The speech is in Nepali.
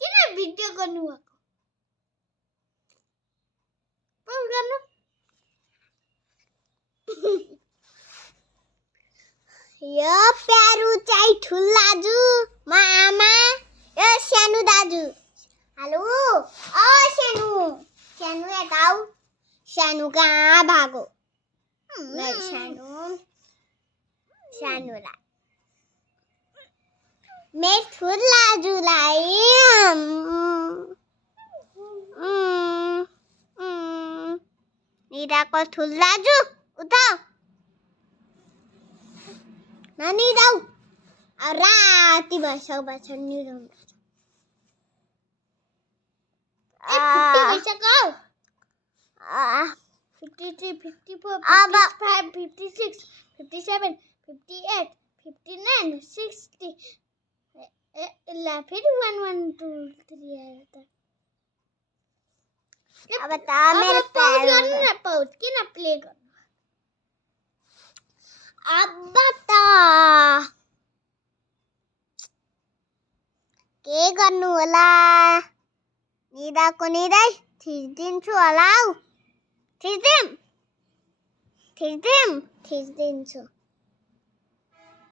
किन भिडियो गर्नुभएको? पौज गर्नु। यो प्यारो चाहिँ ठुला दाजु, म आमा, यो सानो दाजु। हेलो सानो सानो यता आऊ। सानो कहाँ भागो? सानोलाई मेरो ठुला दाजुलाई निदाको ठुला दाजु उता नानी दाउ राति भइसक्छ निदाउनु 53, 54, 55, 56, 57, 58, 59, 60. फिर 1 1 2 3 आया था। अब बता मेरे पौज किन प्ले गर्नु? अब बता के गर्नु होला? निदाको निदाई थिच्दिन्छु होला हौ। थिच्दिन्छु